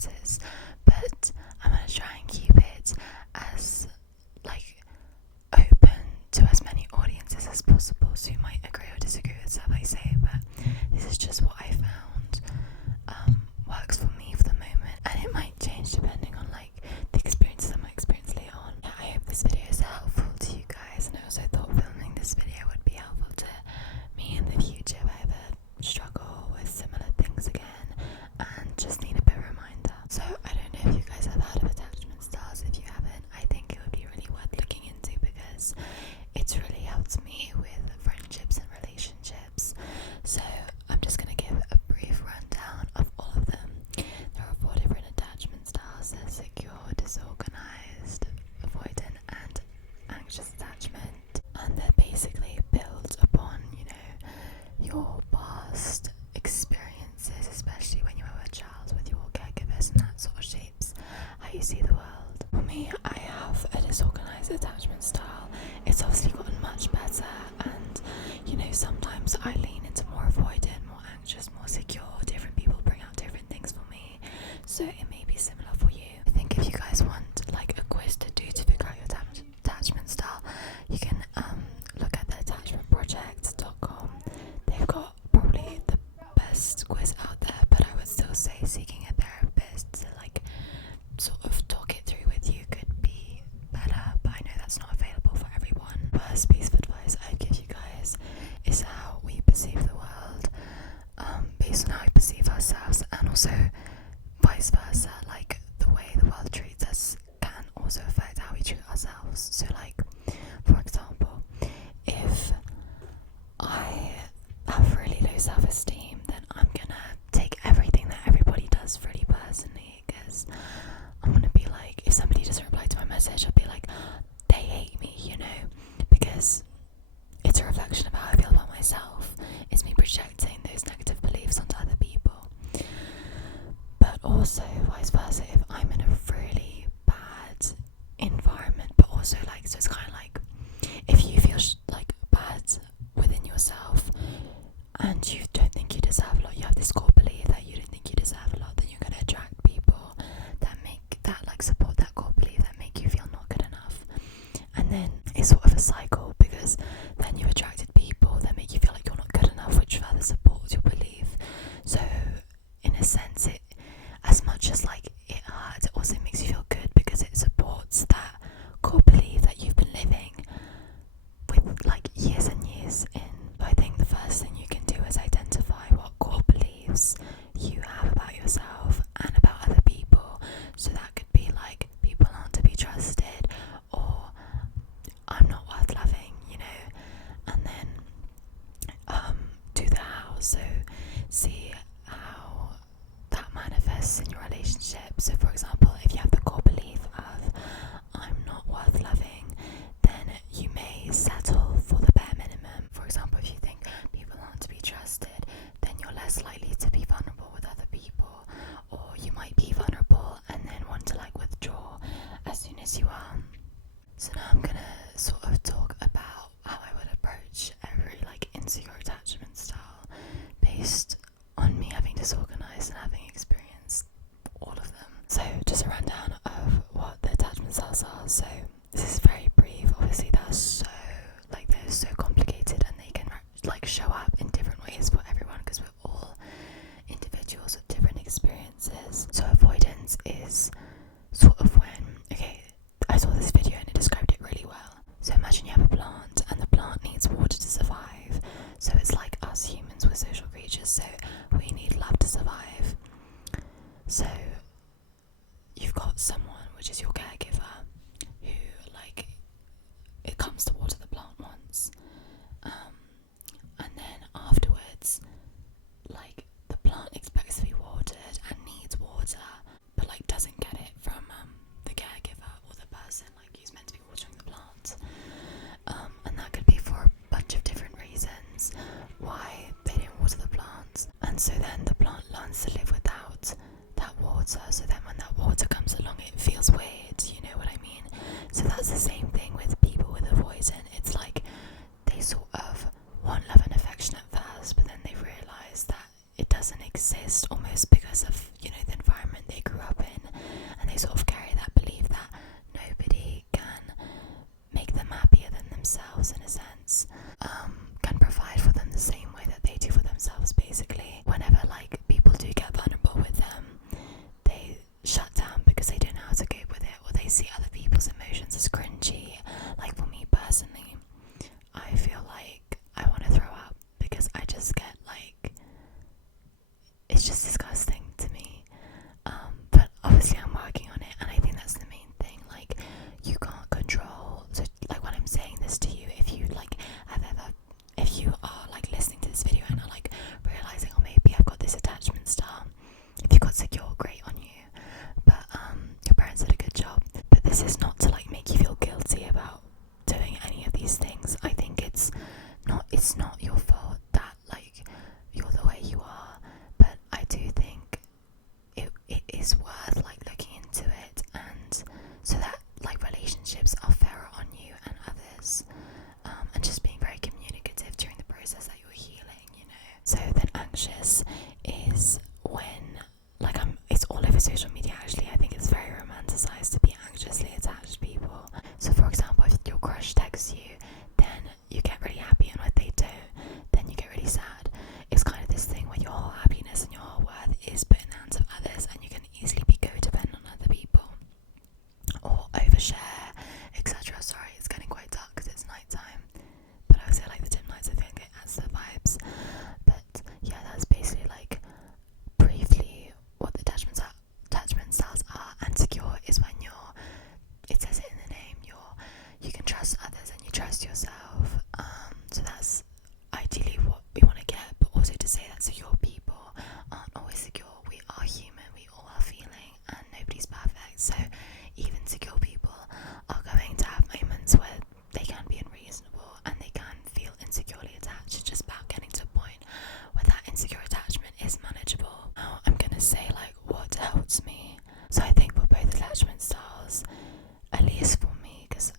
experiences, but I'm going to try and keep it as like open to as many audiences as possible, so you might agree or disagree with stuff I say, but this is just what I found works for me for the moment, and it might change depending on like the experiences I might experience later on. I hope this video is helpful to you guys, and I also thought filming this video would be helpful to me in the future if I ever struggle with similar things again and just need a bit of a reminder. So I don't know if you guys have heard of attachment styles. If you haven't, I think it would be really worth looking into because it's really helped me with friendships and relationships. So I'm just going to give a brief rundown of all of them. There are 4 different attachment styles. There's secure, disorganized, avoidant and anxious attachment, and they're basically built upon, you know, your past experiences, especially when you were a child with your caregivers, and that sort of shapes how you see the world. For me, I have a disorganized attachment style. It's obviously gotten much better, and you know, sometimes I lean into more avoidant, more anxious, more secure. Different people bring out different things for me, so it may be similar for you. I think if you guys want like a quiz to do to figure out your attachment style, you can look at the attachmentproject.com. They've got probably the best quiz out there, but I would still say seeking a therapist to like sort of talk it through with you could be better, but I know that's not available for everyone. First piece of advice I'd give you guys is how we perceive the world, based on how we perceive ourselves, and also vice versa. Like the way the world treats us can also affect how we treat ourselves. So like, for example, if I have really low self-esteem, then I'm gonna take everything that everybody does really personally, because I'm gonna be like, if somebody doesn't reply to my message, I'll be like, they hate me, you know, because it's a reflection of how I feel about myself. It's me projecting those negative beliefs onto other people. But also vice versa, if I'm in a really bad environment, but also like, so it's kind of like, if you feel like bad within yourself and you don't think you deserve a lot, you have this core belief that you don't think you deserve a lot, then you're going to attract people that make that like support that core belief, that make you feel not good enough. And then it's sort of a cycle, because then you've attracted people that make you feel like you're not good enough, which further supports your belief. So in a sense, it, as much as like it hurts, it also makes you feel good because it supports that core belief that you've been living with like years and years in. So I think the first thing you can do is identify what core beliefs you have about yourself and about other people. So that could be like, people aren't to be trusted, or I'm not worth loving, you know. And then do the how. So see how that manifests in your relationship. So for example, if you have the core belief of I'm not worth loving, then you may settle for the bare minimum. For example, if you think people aren't to be trusted, then you're less likely to be vulnerable with other people, or you might be vulnerable and then want to like withdraw as soon as you are. So now I'm gonna sort of talk about how I would approach every like insecure attachment style based on me having disorganized and having experienced all of them. So just a rundown of what the attachment styles are. So this is very brief. Obviously they're so complicated, and they can like show up in different ways for everyone, because we're all individuals with different experiences. So avoidance is sort of when, okay, I saw this video and it described it really well. So imagine you have a plant and the plant needs water to survive. So it's like us humans, we're social creatures, so we need love to survive. So you've got someone, which is your caregiver, who like, it comes to water the plant once, and then afterwards, like, the plant expects to be watered and needs water, but like doesn't get it from the caregiver or the person like who's meant to be watering the plant. And that could be for a bunch of different reasons why they didn't water the plant. And so then the plant learns to live without that water. So then when that water comes along, it feels weird, you know what I mean? So that's the same thing with people with avoidant. It's like they sort of want love and affection at first, but then they realise that it doesn't exist, almost because of, you know, the environment they grew up is worth like looking into it, and so that like relationships are fairer on you and others, and just being very communicative during the process that you're healing, you know. So then anxious is when like it's all over social media actually. I think it's very romanticized to be anxiously attached to people. So for example, if your crush texts you, then you get really happy, and when they don't, then you get really sad. It's kind of this thing where your whole happiness and your whole worth is put in the hands of others, and you can easily be codependent on other people or overshare, etc. Sorry, it's getting quite dark because it's night time, but I would say like the dim lights, I think it adds to the vibes. But yeah, that's basically like briefly what the attachment styles are. And secure is when it says it in the name, you can trust others and you trust yourself. So that's ideally what we want to get, but also to say that secure people aren't always secure. We are human, we all are feeling, and nobody's perfect. So even secure people are going to have moments where they can be unreasonable and they can feel insecurely attached. It's just about getting to a point where that insecure attachment is manageable. Now I'm gonna say like what helps me. So I think for both attachment styles, at least for me, because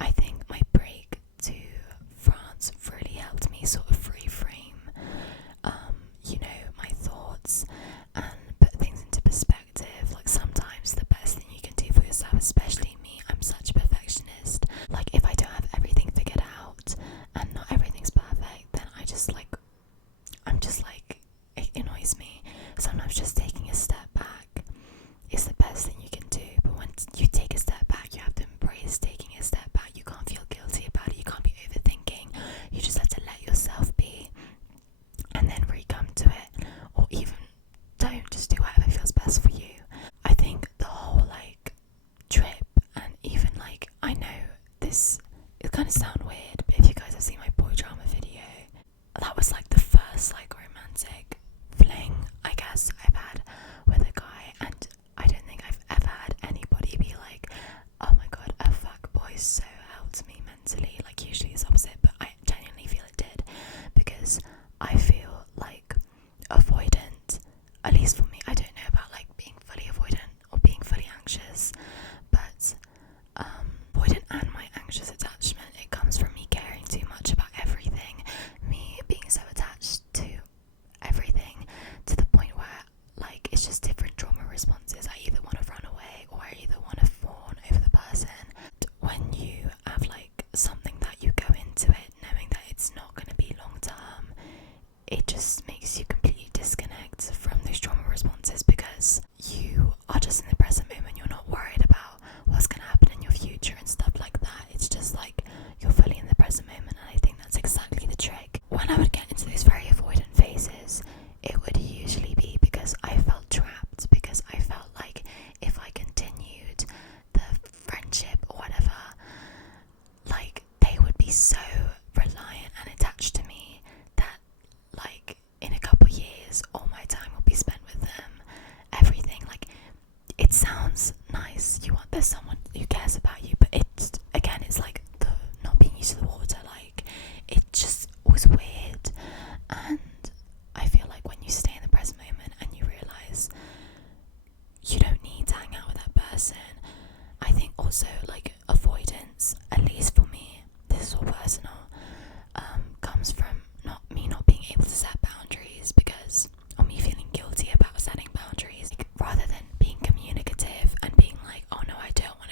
I think my break to France really helped me sort of reframe, you know, my thoughts and put things into perspective. Like sometimes the best thing you can do for yourself, especially me, I'm such a perfectionist. Like if I don't have everything figured out and not everything's perfect, then I'm just like, it annoys me. Sometimes just taking a step back is the best thing you can do. But when you take a step back, you have to embrace taking a step back. You can't feel guilty about it. You can't be overthinking. You just have to let yourself be and then re-come to it. Or even don't, just do whatever feels best for you. I think the whole like trip, and even like, I know this, it kind of sound weird, but if you guys have seen my boy drama video, that was like the first like romantic fling I guess I've had with a guy, and I don't think I've ever had anybody be like, oh my god, a fuck boy so helped me mentally. Like usually it's opposite, but I genuinely feel it did, because I feel like avoidant, at least for me, I don't know about like being fully avoidant or being fully anxious, but avoidant and my anxious attachment, it comes from me caring too much about everything, me being so attached to everything to the point where like it's just different trauma responses. I either want to run away or I either want to fawn over the person. When you have like something that you go into it knowing that it's not going to be long term, it just makes you completely disconnect from those trauma responses, because you are just in the present moment. You're not worried about what's going to happen in your future and stuff like that. It's just like you're fully in the present moment, and I think that's exactly the trick. When I would get into those very avoidant phases, it would usually be because I felt trapped, because I felt like if I continued the friendship or whatever, like they would be so reliant and attached to me that like in a couple years all my time will be spent with them. Everything, like, it sounds nice, there's someone who cares about you, but it's again, it's like the not being used to the water. Like it just was weird. And I feel like when you stay in the present moment and you realize you don't need to hang out with that person, I think also like avoidance, at least for me, this is all personal, comes from not being able to set boundaries, because, or me feeling guilty about setting boundaries, like, rather than being communicative and being like, oh no, I don't want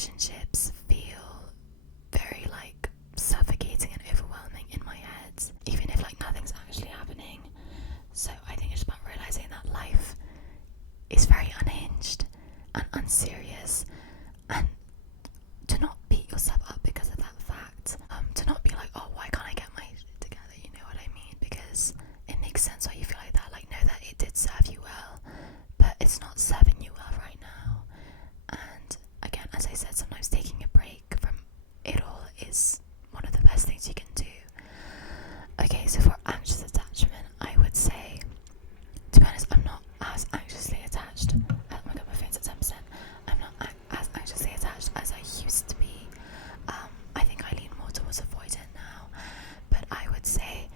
relationships feel very like suffocating and overwhelming in my head, even if like nothing's actually happening. So I think it's about realizing that life is very unhinged and unserious, and to not beat yourself up because of that fact. To not be like, oh, why can't I get my shit together? You know what I mean? Because it makes sense why you feel like that. Like, know that it did serve you well, but it's not serving you well right now. And again, as I said, sometimes taking a break from it all is one of the best things you can do. Okay, so for anxious attachment, I would say, to be honest, I'm not as anxiously attached. Oh my god, my phone's at 10%. I'm not as anxiously attached as I used to be. I think I lean more towards avoidant now. But I would say,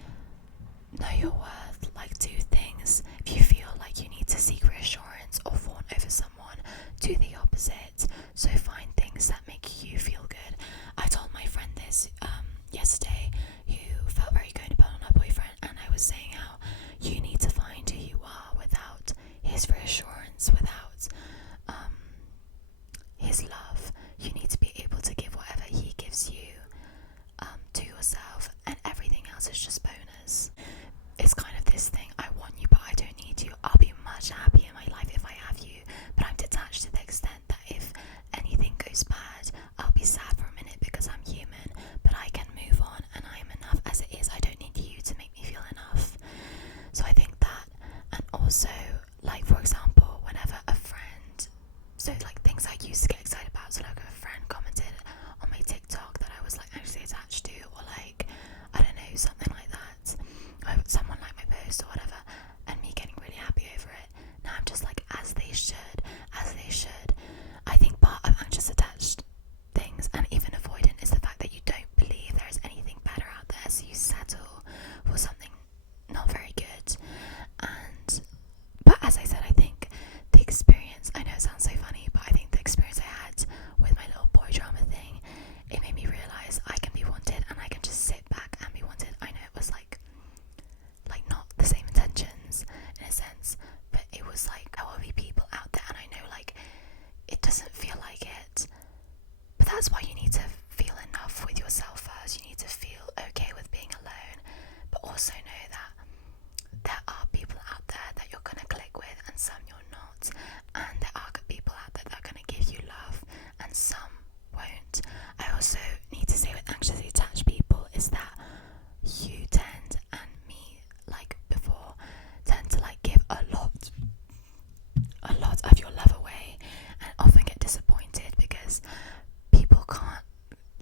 know your worth. Like, do things. If you feel like you need to seek reassurance or fawn over someone, do the opposite. So find things that make you feel good. I told my friend this yesterday, who felt very codependent on her boyfriend, and I was saying how you need to find who you are without his reassurance, without his love. You need to be able to give whatever he gives you to yourself, and everything else is just bonus. It's kind of this thing, I want you but I don't need you. I'll be much happier in my life if I have you, but I'm detached to the extent that if anything goes bad, I'll be sad for a minute because I'm human, but I can move on and I'm enough as it is. I don't need you to make me feel enough. So I think that, and also, like, for example, whenever a friend, so like things I used to get excited about, so like a friend commented on my TikTok that I was like actually attached to, or like, I don't know, something like that, or someone liked my post or whatever, and me getting really happy over it. Now I'm just like, as they should. I think part of anxious attached things, and even avoidant, is the fact that you don't believe there is anything better out there, so you settle for something not very good. But as I said, I think the experience, I know it sounds so funny, but I think the experience I had with my little boy drama thing, it made me realise I can be wanted and I can just sit back and be wanted. I know it was like not the same intentions in a sense, but it was like, there will be people out there, and I know like it doesn't feel like it, but that's why you need to feel enough with yourself first. You need to feel okay with being alone, but also know that there are people out there that you're going to click with and some you're not, and there are people out there that are going to give you love and some won't. I also need to say with anxiously attached people is that you tend, and me like before, tend to like give a lot of your love away and often get disappointed because people can't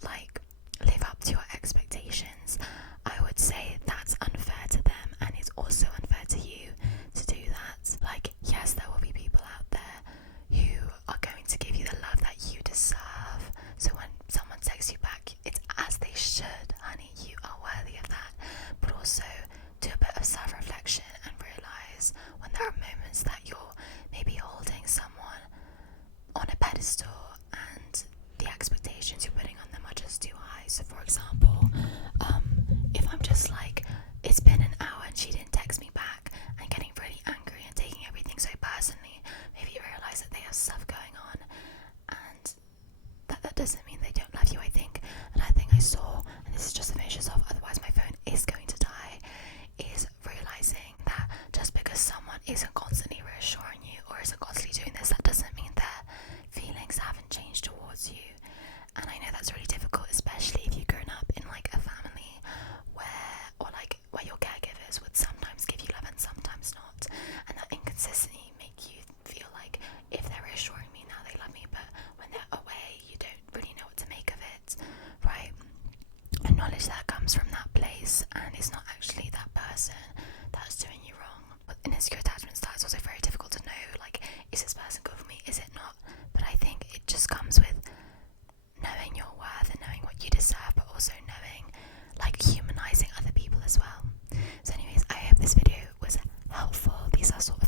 like live up to your expectations. I would say that's unfair to them, and it's also unfair to you to do that. Like, yes, there will be people out there who are going to give you the love that you deserve. So when someone texts you back, it's as they should, honey. You are worthy of that. But also do a bit of self-reflection and realise when there are moments that you're maybe holding someone on a pedestal and the expectations you're putting on them are just too high. So for example, if I'm just like, it's been an hour and she didn't text me back, and getting really angry and taking everything so personally, maybe you realise that they have stuff going on, and that doesn't mean they don't love you. I think another thing I saw, and this is just to finish this off, otherwise my phone is going to die, is realising that just because someone isn't constantly reassuring you or isn't constantly doing this, that doesn't mean their feelings haven't changed towards you. And I know that's really difficult, especially if you've grown up in like a family where your caregivers would sometimes give you love and sometimes not, and that inconsistency make you feel like if they're reassuring me now they love me, but when they're away you don't really know what to make of it, right? Acknowledge that comes from that place, and it's not actually that person that's doing you wrong. But in insecure attachment style, it's also very difficult to know, like, is this person good for me, is it not? But I think it just comes with knowing your worth and knowing what you deserve, but also knowing, like, humanizing other people as well. So anyways, I hope this video was helpful. These are sort